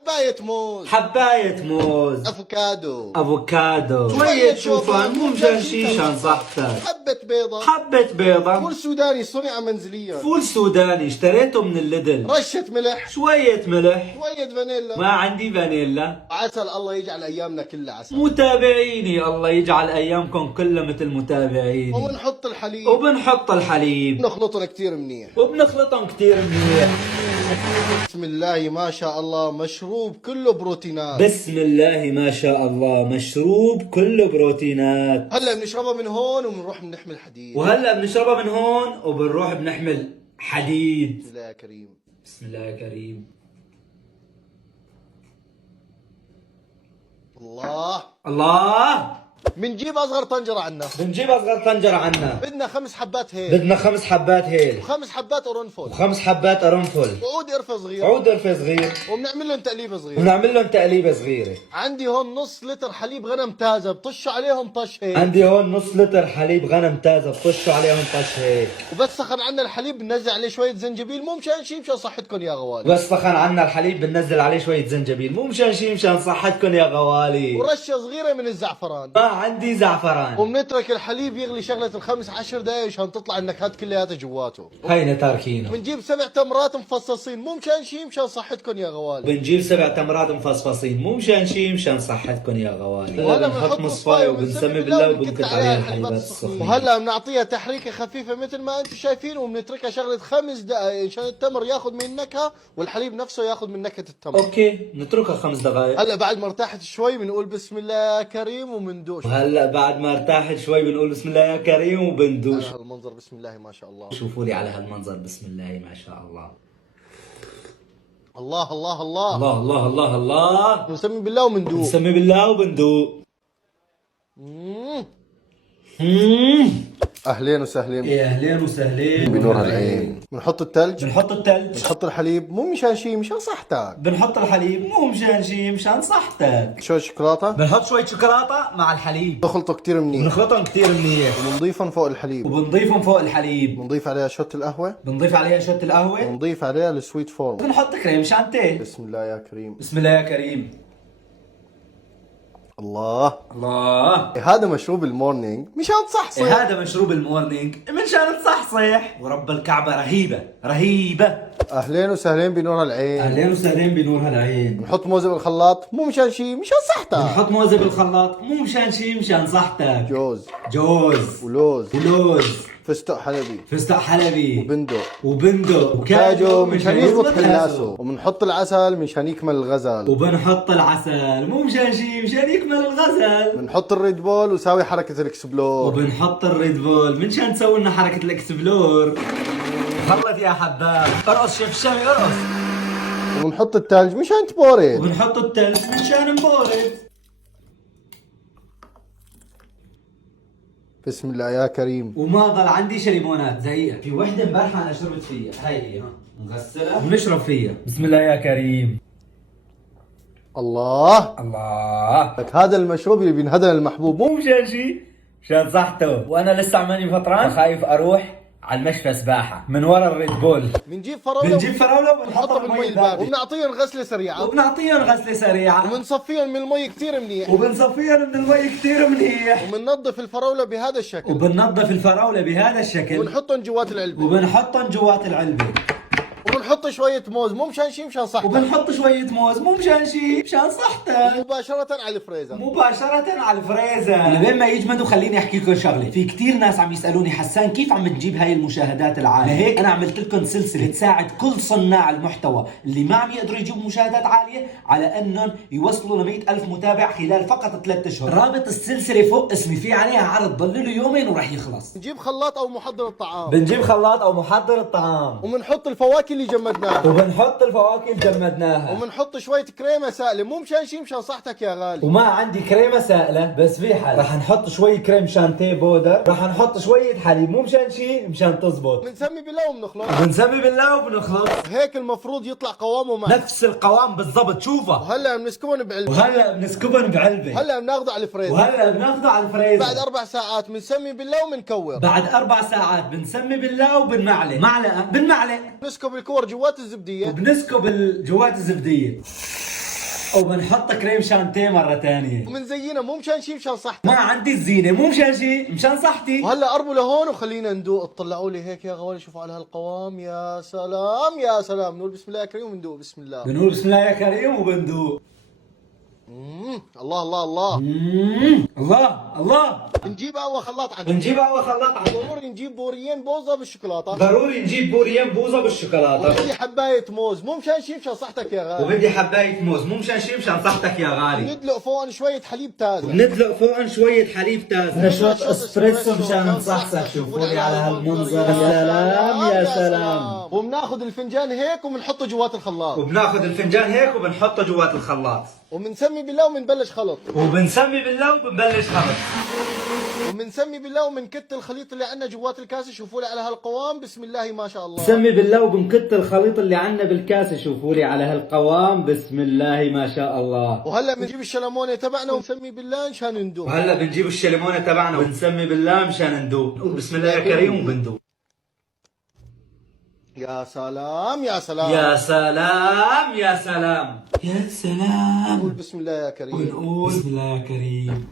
حباية موز، حباية موز، افوكادو، شوية شوفان مو مشان صحتك، حبة بيضة، فول سوداني صنع منزليا، فول سوداني اشتريته من الليدل، رشة ملح، شوية ملح، شوية فانيلا، ما عندي فانيلا. عسل. الله يجعل ايامنا كلها عسل. متابعيني الله يجعل ايامكم كلها مثل متابعيني. وبنحط الحليب، وبنحط الحليب، بنخلطهم كتير منيح، وبنخلطهم كتير منيح. بسم الله ما شاء الله، مشروب كله بروتينات. بسم الله ما شاء الله، مشروب كله بروتينات. هلا بنشربها من هون وبنروح بنحمل حديد. وهلا بنشربها من هون وبنروح بنحمل حديد. بسم الله يا كريم، بسم الله يا كريم. الله الله. بنجيب اصغر طنجرة عنا، بنجيب اصغر طنجرة عنا، بدنا 5 حبات هيل، بدنا 5 حبات هيل، و5 حبات قرنفل، و5 حبات قرنفل، وعود قرفة صغير، عود قرفة صغير، وبنعمل لهم تقليبة صغيرة. ونعمل لهم تقليبة صغيرة. عندي هون نص لتر حليب غنم تازة، بطش عليهم طش هيك. عندي هون نص لتر حليب غنم تازة، بطشوا عليهم طش هيك. وبس سخن عنا الحليب بننزل عليه شوية زنجبيل، مو مشان شي، مشان صحتكم يا غوالي. بس سخن عنا الحليب بننزل عليه شوية زنجبيل، مو مشان شي، مشان صحتكم يا غوالي. ورشة صغيرة من الزعفران. ما عندي زعفران. وبنترك الحليب يغلي شغلة ال15 دقايق مشان تطلع النكهات كلياتها جواته. هينا تاركينه. بنجيب 7 تمرات مفصصين، مو مشان شي، مشان صحتكم يا غوالي. بنجيب 7 تمرات مفصفصين، مو مشان شي، مشان صحتكم يا غوالي. وهلا بنحط مصفاية وبنسمي بالله وبنكت عليها الحليبات السخنة. وهلا بنعطيها تحريكة خفيفة مثل ما انتم شايفين، وبنتركها شغلة 5 دقايق مشان التمر ياخذ من النكهة والحليب نفسه ياخذ من نكهة التمر. اوكي نتركها 5 دقائق. هلا بعد ما ارتاحت شوي بنقول بسم الله يا كريم وبندوش. وهلا بعد ما ارتاحت شوي بنقول بسم الله يا كريم وبندوش. على هالمنظر بسم الله ما شاء الله. شوفوا لي على هالمنظر بسم الله ما شاء الله. الله الله الله الله الله الله الله. بنسمي بالله وبندوق. نسمي بالله وبندوق. اهلين وسهلين. يا اهلين وسهلين بنور هالعين. بنحط الثلج، بنحط الثلج، بنحط الحليب، مو مشان شي، مشان صحتك. بنحط الحليب مو مشان شي، مشان صحتك. شوية شوكولاتة، بنحط شوية شوكولاتة مع الحليب، بخلطه كتير منيح، بنخلطهم كثير منيح، وبنضيفهم فوق الحليب، وبنضيفهم فوق الحليب، بنضيف عليها شوت القهوة، بنضيف عليها شوت القهوة، بنضيف عليها السويت فورم، بنحط كريم شانتيه. بسم الله يا كريم. بسم الله يا كريم. الله الله. هذا مشروب المورنينج مشان تصحصح. هذا مشروب المورنينج منشان تصحصح، ورب الكعبة رهيبة رهيبة. اهلين وسهلين بنور هالعين. اهلين وسهلين بنور هالعين. بنحط موزة بالخلاط، مو مشان شي، مشان صحتك. بنحط موزة بالخلاط مو مشان شي، مشان صحتك. جوز ولوز، فستق حلبي، فستق حلبي، وبندق وكاجو مشان يزبط حلاسه. وبنحط العسل مشان يكمل الغزل. وبنحط العسل مو مشان شي، مشان يكمل الغزل. بنحط الريد بول وساوي حركة الاكسبلور. وبنحط الريد بول منشان تسوي لنا حركة الاكسبلور. خلط يا حباب، ارقص شيف الشامي ارقص. وبنحط الثلج مشان تبورد. وبنحط الثلج منشان نبورد. بسم الله يا كريم. وما ضل عندي ليمونات زيها، في وحده امبارحه انا شربت فيها، هاي هي نغسلها ونشرب فيها. بسم الله يا كريم. الله الله. لك هذا المشروب اللي بينهدى المحبوب، مو مشان شي، مشان صحته. وانا لسه عماني فطران، خايف اروح على المشفى سباحه من ورا الريد بول. بنجيب فراوله وبنحطها بالمي البارده، وبنعطيهم غسله سريعه، وبنصفيهم من المي كثير منيح، وبننظف الفراوله بهذا الشكل، وبنحطهم جوات العلبه، وبنحط شوية موز مو مشان شي، مشان صحتك. مباشرة على الفريزر. لبين ما يجمدوا خليني احكي لكم شغله. في كثير ناس عم يسالوني حسان كيف عم تجيب هاي المشاهدات العاليه؟ لهيك انا عملت لكم سلسله تساعد كل صناع المحتوى اللي ما عم يقدروا يجيبوا مشاهدات عاليه على انهم يوصلوا ل 100,000 متابع خلال فقط 3 اشهر. رابط السلسله فوق اسمي، في عليها عرض ضل له يومين وراح يخلص. بنجيب خلاط او محضر الطعام، وبنحط الفواكه اللي جمدناها، وبنحط شوية كريمة سائلة مو مشان شي، مشان صحتك يا غالي. وما عندي كريمة سائلة بس في حل، رح نحط شوي كريم شانتيه بودر، رح نحط شوية حليب مو مشان شي، مشان تزبط. بنسمي بالله وبنخلط. هيك المفروض يطلع قوامه معه نفس القوام بالضبط. شوفه. وهلا بنسكبهم بعلبة، هلا بناخذه على الفريزر، بعد 4 ساعات بنسمي بالله وبنكور. بعد 4 ساعات بنسمي بالله وبنمعلقة بالمعلقة بنسكب الكور جوات الزبدية، وبنسكب جوات الزبدية. وبنحط كريم شانتيه مرة ثانية. ومنزينها مو مشان شي مشان صحتك. ما عندي الزينة مو مشان شيء، مشان صحتي. وهلا قربوا لهون وخلينا ندوق. اطلعوا لي هيك يا غوالي، شوفوا على هالقوام. يا سلام يا سلام. نقول بسم الله يا كريم وندوق بسم الله. بنقول بسم الله يا كريم وبندوق. الله الله الله. الله الله. نجيب اول خلاط عندنا. بنجيب اول خلاط عندنا. ضروري نجيب بوريين بوظه بالشوكولاته. ضروري نجيب بوريان بوظة بالشوكولاتة. وبدي حبايه موز مو مشان شي مشان صحتك يا غالي. وبدي حباية موز مو مشان شيء، مشان صحتك يا غالي. ندلق فوقهم شويه حليب تازه. ندلق فوقن شوية حليب تازة. نشرب اسبريسو مشان نصحصح. شوفوا لي على هالمنظر. يا سلام يا سلام. وبناخذ الفنجان هيك وبنحطه جوات الخلاط. وبناخذ الفنجان هيك وبنحطه جوات الخلاط. وبنسمي بالله وبنبلش خلط. وبنسمي بالله وبنبلش خلط. وبنسمي بالله وبنكت الخليط اللي عندنا جوات الكاسه. شوفوا لي على هالقوام بسم الله ما شاء الله. نسمي بالله وبنكت الخليط اللي عندنا بالكاسة. شوفوا لي على هالقوام بسم الله ما شاء الله. وهلا بنجيب الشلمونه تبعنا ونسمي بالله مشان ندوق. وهلا بنجيب الشلمونة تبعنا ونسمي بالله مشان ندوق. نقول بسم الله يا كريم وبندوق. يا سلام يا سلام. يا سلام يا سلام. يا سلام. نقول بسم الله يا كريم. ونقول بسم الله يا كريم.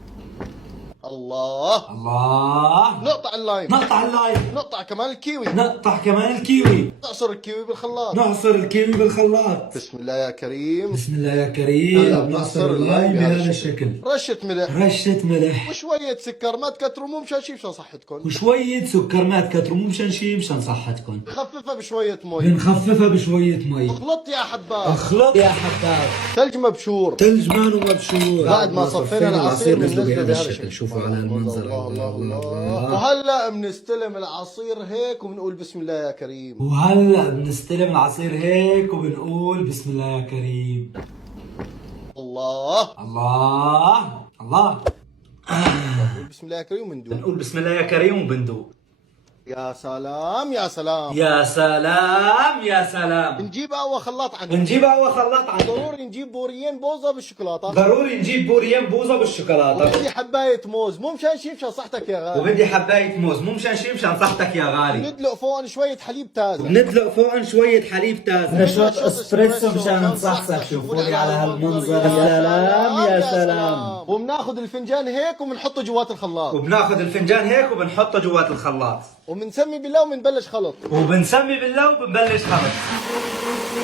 الله. الله. نقطع اللايم. نقطع اللايم. نقطع كمان الكيوي. نقطع كمان الكيوي. نعصر الكيوي بالخلاط. نعصر الكيوي بالخلاط. بسم الله يا كريم. بسم الله يا كريم. هلا بنعصر اللايم بهذا الشكل. رشة ملح. رشة ملح. وشوية سكر. ما تكتروا مو مشان شي مشان صحتكم. وشوية سكر ما تكتروا مو مشان شي مشان صحتكم. خففها بشوية مي. بنخففها بشوية مي. اخلط يا حباب. اخلط يا حباب. ثلج مبشور. ثلج مانو مبشور. بعد ما صفينا العصير بنزله بننزله بهذا الشكل. شوفوا على المنظر. الله الله الله. وهلا بنستلم العصير هيك وبنقول بسم الله يا كريم. وهلا بنستلم العصير هيك وبنقول بسم الله يا كريم. الله. الله الله. نقول بسم الله يا كريم وبندوق. بنقول بسم الله يا كريم وبندوق. يا سلام يا سلام. يا سلام يا سلام. بنجيب اول خلاط عندنا. بنجيب اول خلاط عندنا. ضروري نجيب بوريين بوظه بالشوكولاته. ضروري نجيب بوريان بوظة بالشوكولاتة. وبدي حبايه موز مو مشان شي مشان صحتك يا غالي. وبدي حباية موز مو مشان شي مشان صحتك يا غالي. ندلق فوقهم شويه حليب تازه. ندلق فوقن شوية حليب تازة. نشرب اسبريسو مشان نصحصح. شوفوا لي على هالمنظر. يا سلام يا سلام. وبناخذ الفنجان هيك وبنحطه جوات الخلاط. وبناخذ الفنجان هيك وبنحطه جوات الخلاط. وبنسمي بالله وبنبلش خلط. وبنسمي بالله وبنبلش خلط.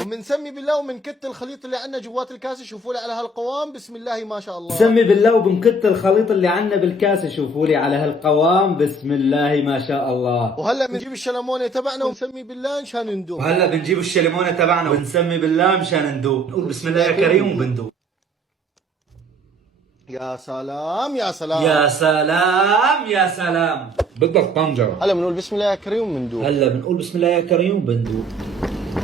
وبنسمي بالله وبنكت الخليط اللي عندنا جوات الكاسه. شوفوا لي على هالقوام بسم الله ما شاء الله. نسمي بالله وبنكت الخليط اللي عندنا بالكاسة. شوفوا لي على هالقوام بسم الله ما شاء الله. وهلا بنجيب الشلمونه تبعنا ونسمي بالله مشان ندوق. وهلا بنجيب الشلمونة تبعنا ونسمي بالله مشان ندوق. نقول بسم الله يا كريم وبندوق. يا سلام يا سلام. يا سلام يا سلام. بدك طنجرة. هلا بنقول بسم الله يا كريم وبندوق. هلا بنقول بسم الله يا كريم وبندوق.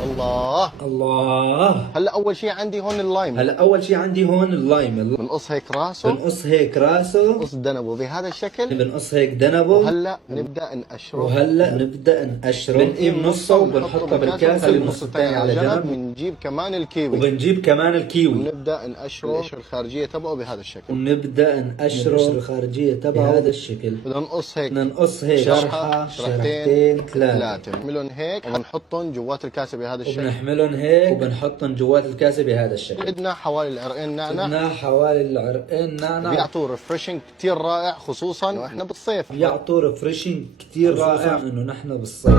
الله. الله. هلا اول شيء عندي هون اللايم. هلا اول شيء عندي هون اللايم. بنقص هيك راسه. بنقص هيك راسه. بنقص دنبه بهذا الشكل. بنقص هيك دنبه. وهلا نبدا نقشره. وهلا نبدا نقشره. بنقيم نصه وبنحطه بالكاسه النص الثاني على جنب. بنجيب كمان الكيوي. وبنجيب كمان الكيوي. ونبدا نقشره القشره الخارجيه تبعه بهذا الشكل. ونبدا نقشره الخارجيه تبعه بهذا الشكل. بدنا نقص هيك. بدنا نقص هيك شرحه شرحتين ثلاثه. بنعملهم هيك وبنحطهم جوات الكاسه بهذا الشكل. وبنحملهم هيك وبنحطهم جوات الكاسه بهذا الشكل. بدنا حوالي العرقين نعناع. بدنا حوالي العرقين نعناع. بيعطوا ريفريشنج كثير رائع خصوصا انه احنا بالصيف. بيعطوا ريفريشنج كثير رائع انه نحن بالصيف.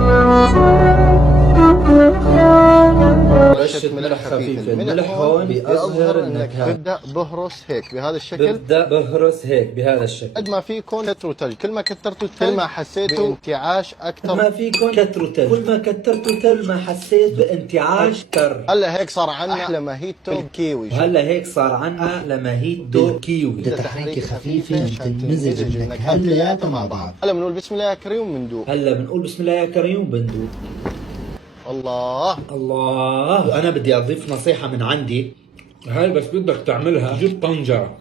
رشة ملح خفيفة. الملح هون بيظهر النكهات. ببدأ بهرس هيك بهذا الشكل. ببدأ بهرس هيك بهذا الشكل. قد ما فيكم كتروا ثلج. كل ما كترتوا الثلج كل ما حسيتوا بانتعاش اكثر. قد ما فيكم كتروا ثلج. كل ما كترتوا ثلج ما حسيت بانتعاش اكثر. هلا هيك صار عنا احلى ماهيتو الكيوي. وهلا هيك صار عنا لماهيتو الكيوي. بدها تحريكة خفيفة عشان تمزج النكهات كلياتها مع بعض. هلا بنقول بسم الله يا كريم وبندوق. هلا بنقول بسم الله يا كريم وبندوق. الله الله. وانا بدي اضيف نصيحة من عندي. هاي بس بدك تعملها جيب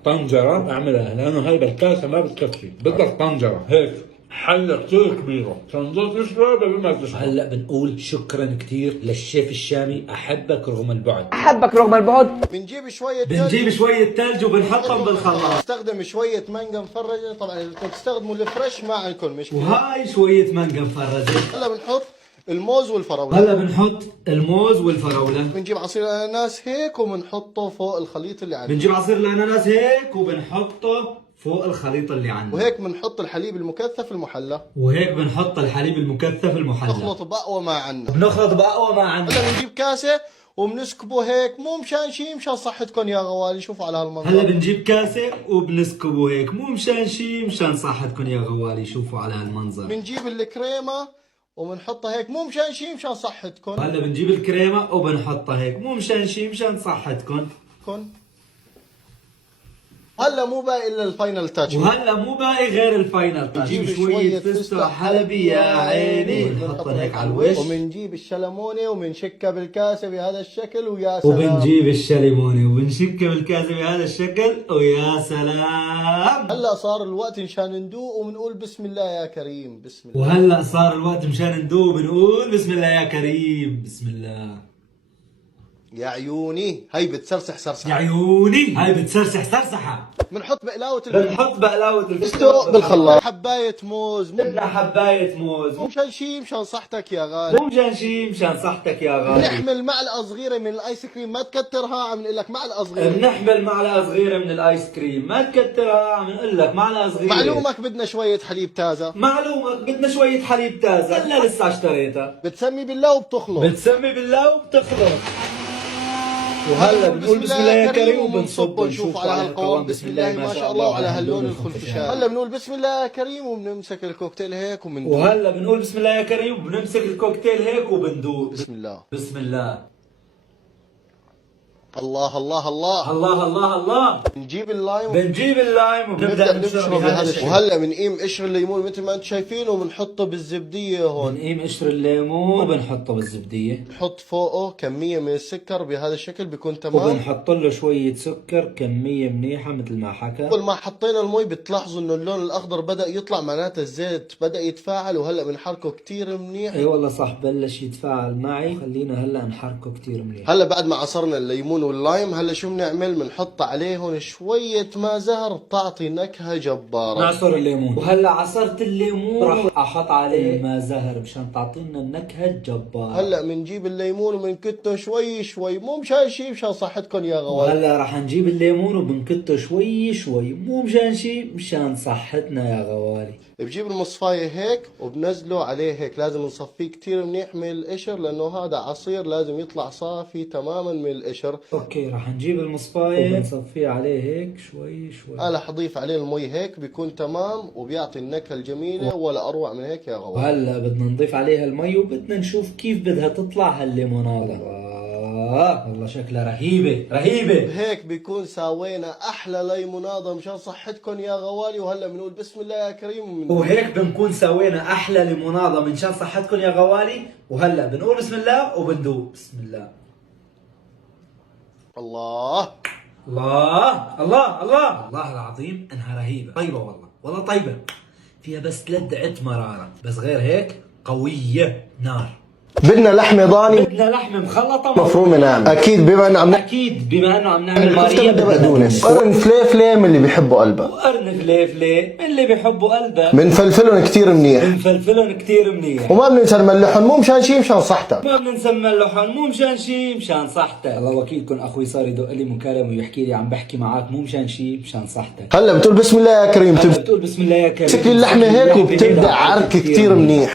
طنجرة اعملها، لانه هاي بالكاسة ما بتكفي، بدك طنجرة هيك حلة كثير كبيرة عشان تضل تشرب قبل ما تشرب. هلا بنقول شكرا كثير للشيف الشامي. احبك رغم البعد. أحبك رغم البعد. بنجيب شوية بنجيب شوية ثلج وبنحطهم بالخلاط. نستخدم شوية مانجا مفرجة. طبعا اذا بدكم تستخدموا الفريش ما عندكم مشكلة. وهاي شوية مانجا مفرزة. هلا بنحط الموز والفراولة. هلا بنحط الموز والفراولة. بنجيب عصير الاناناس هيك وبنحطه فوق الخليط اللي عندنا. بنجيب عصير الاناناس هيك وبنحطه فوق الخليط اللي عندنا. وهيك بنحط الحليب المكثف المحلى. وهيك بنحط الحليب المكثف المحلى. نخلط بأقوى ما عندنا. بنخلط بأقوى ما عندنا. هلا بنجيب كاسة وبنسكبه هيك، مو مشان شيء، مشان صحتكم يا غوالي. شوفوا على هالمنظر. هلا بنجيب كاسة وبنسكبه هيك، مو مشان شيء، مشان صحتكم يا غوالي. شوفوا على هالمنظر. بنجيب الكريمة وبنحطها هيك، مو مشان شيء، مشان صحتكم. هلا بنجيب الكريمة وبنحطها هيك، مو مشان شيء، مشان صحتكم. هلا مو باقي الا الفاينل تاتش. وهلا مو باقي غير الفاينل تاتش. بنجيب شوية فستق حلبي يا عيني وبنحطهم هيك على الوش. وبنجيب الشلمونة وبنشكها بالكاسة بهذا الشكل ويا سلام. وبنجيب الشلمونة وبنشكها بالكاسة بهذا الشكل ويا سلام. هلا صار الوقت مشان ندوق وبنقول بسم الله يا كريم. بسم الله. وهلا صار الوقت مشان ندوق وبنقول بسم الله يا كريم. بسم الله. يا عيوني هي بتسرسح سرسحة. يا عيوني هاي بتسرسح سرسحة. بنحط بقلاوة بنحط بقلاوة الفستق بالخلاط. حباية موز. بدنا حباية موز. مو مشان شيء، مشان صحتك يا غالي. مو مشان شيء، مشان صحتك يا غالي. بنحمل معلقة صغيرة من الايس كريم، ما تكترها، عم نقول لك معلقة صغيرة. بنحمل معلقة صغيرة من الايس كريم، ما تكترها، عم نقول لك معلقة صغيرة. معلومك بدنا شوية حليب تازة. معلومك بدنا شوية حليب تازة، هلا لسه اشتريتها. بتسمي بالله وبتخلط. بتسمي بالله وبتخلط. وهلا بنقول بسم الله يا كريم وبنصب ونشوف على هالقوام. بسم الله ما شاء الله وعلى هاللون الخلفشات. هلا بنقول بسم الله يا كريم وبنمسك الكوكتيل هيك وبندوق. وهلا بنقول بسم الله يا كريم وبنمسك الكوكتيل هيك وبندوق. بسم الله. بسم الله. الله الله الله الله الله الله. بنجيب اللايم بنجيب اللايم وبنبدا نشرب بهذا الشكل. وهلا بنقيم قشر الليمون مثل ما انتم شايفين وبنحطه بالزبديه هون. بنقيم قشر الليمون وبنحطه بالزبديه. بنحط فوقه كميه من السكر بهذا الشكل بيكون تمام. وبنحط له شويه سكر كميه منيحه مثل ما حكى. اول ما حطينا المي بتلاحظوا انه اللون الاخضر بدا يطلع، معناته الزيت بدا يتفاعل. وهلا بنحركه كثير منيح. اي والله صح، بلش يتفاعل معي. خلينا هلا نحركه كثير منيح. هلا بعد ما عصرنا الليمون واللايم، هلا شو بنعمل؟ بنحط عليهم شويه ماء زهر بتعطي نكهه جباره. نعصر الليمون. وهلا عصرت الليمون راح احط عليه ماء زهر مشان تعطينا النكهه الجباره. هلا بنجيب الليمون وبنكته شوي شوي، مو مشان شيء، مشان صحتكم يا غوالي. وهلا راح نجيب الليمون وبنكته شوي شوي، مو مشان شيء، مشان صحتنا يا غوالي. بجيب المصفاية هيك وبنزله عليه هيك. لازم نصفيه كتير منيح من القشر لانه هذا عصير لازم يطلع صافي تماما من القشر. اوكي راح نجيب المصفاية وبنصفيه عليه هيك شوي شوي. انا حضيف عليه المي هيك بيكون تمام وبيعطي النكهة الجميلة ولا اروع من هيك يا غوالي. وهلا بدنا نضيف عليها المي وبدنا نشوف كيف بدها تطلع هالليمونادة. والله شكلها رهيبة رهيبة. هيك بيكون ساوينا احلى ليموناده مشان صحتكم يا غوالي. وهلا بنقول بسم الله يا كريم وهيك بنكون سوينا احلى ليموناده من شان صحتكم يا غوالي. وهلا بنقول بسم الله وبندوق. بسم الله. الله الله الله الله الله العظيم انها رهيبه. طيبه والله، والله طيبه. فيها بس لدعه مراره، بس غير هيك قويه نار. بدنا لحمه ضاني، بدنا لحمه مخلطه مفرومه ناعمه. اكيد بما انه عم اكيد بما انه عم نعمل ماريه بدنا بقدونس، قرن فليفله من اللي بيحبوا قلبها، وقرن فليفله من اللي بيحبوا قلبها، بنفلفلهم كثير منيح، بنفلفلهم كثير منيح، وما بننسى نملحهم مو مشان شيء مشان صحتك. ما بننسى نملحهم مو مشان شيء مشان صحتك. الله وكيلكم اخوي صار يدق لي مكالمه ويحكي لي عم بحكي معك مو مشان شيء مشان صحتك. هلا بتقول بسم الله يا كريم، بتقول بسم الله يا كريم، تمسك اللحمه هيك وبتبدا عرك كثير منيح.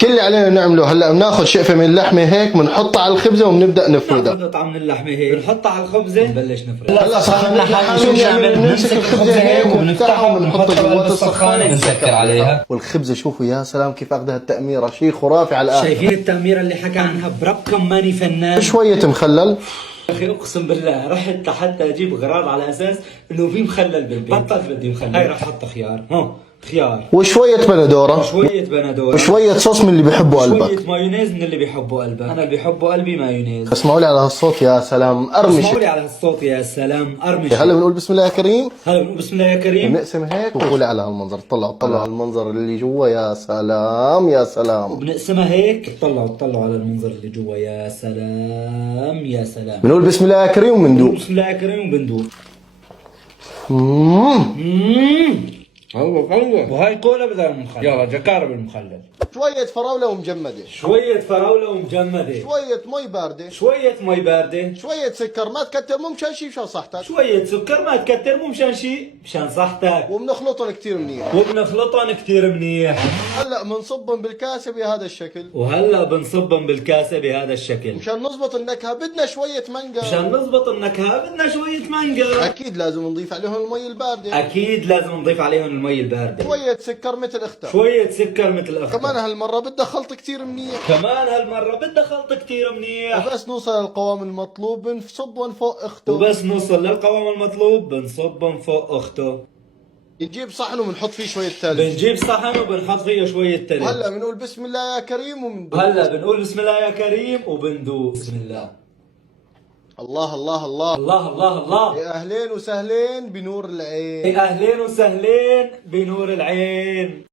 كل اللي علينا نعمله هلا بناخذ شقفه من اللحمه هيك بنحطها على الخبزه وبنبدا نفردها. ناخذ قطعه من اللحمه هيك بنحطها على الخبزه ونبلش نفرد. هلا سخنا حالنا شو بنعمل؟ بنمسك الخبزه هيك وبنفتحها وبنحطها جوات السخانه بنسكر عليها. والخبزه شوفوا يا سلام كيف اخذها التأميرة، شيء خرافي على الاخر. شايفين التأميرة اللي حكى عنها بربكم ماني فنان؟ شويه مخلل. اخي اقسم بالله رحت لحتى اجيب غراض على اساس انه في مخلل بالبيت، بطلت بدي مخلل. هاي راح احط خيار، خيار وشويه بندوره وشويه بندوره وشويه صوص من اللي بيحبوا قلبك، وشويه مايونيز من اللي بيحبوا قلبك. انا اللي بيحبوا قلبي مايونيز. اسمعوا لي على هالصوت يا سلام قرمش. اسمعوا لي على هالصوت يا سلام قرمش. هلا بنقول بسم الله يا كريم. هلا بنقول بسم الله يا كريم، بنقسم هيك وقولي على هالمنظر. طلعوا على المنظر اللي جوا، يا سلام يا سلام. وبنقسمها هيك. طلعوا على المنظر اللي جوا، يا سلام يا سلام. بنقول بسم الله يا كريم وبندوق. بسم الله يا كريم وبندوق. الله وهاي كولا بدل المخلل. يلا جكار بالمخلل. شوية فراولة ومجمدة، شوية فراولة ومجمدة، شوية مي باردة، شوية مي باردة، شوية سكر ما تكتر مو مشان شي مشان صحتك، شوية سكر ما تكتر مو مشان شي مشان صحتك، وبنخلطهم كتير منيح. وبنخلطهم كتير منيح. هلا بنصبهم بالكاسة بهذا الشكل، وهلا بنصبهم بالكاسة بهذا الشكل. مشان نظبط النكهة بدنا شوية مانجا. مشان نضبط النكهة بدنا شوية مانجا. أكيد لازم نضيف عليهم المي الباردة، أكيد لازم نضيف عليهم المي الباردة. شوية سكر مثل أختها، شوية سكر مثل أختها. كمان هالمرة بدها خلط كتير منيح. كمان هالمرة بدها خلط كتير منيح. وبس نوصل للقوام المطلوب بنصبهم فوق أخته. وبس نوصل للقوام المطلوب بنصبهم فوق أخته. نجيب صحن وبنحط فيه شوية ثلج. بنجيب صحن وبنحط فيه شوية تلج. وهلا بنقول بسم الله يا كريم وبندوق. هلا بنقول بسم الله يا كريم وبندوق. بسم الله. الله الله الله. الله الله الله. يا أهلين وسهلين بنور العين. أهلين وسهلين بنور العين.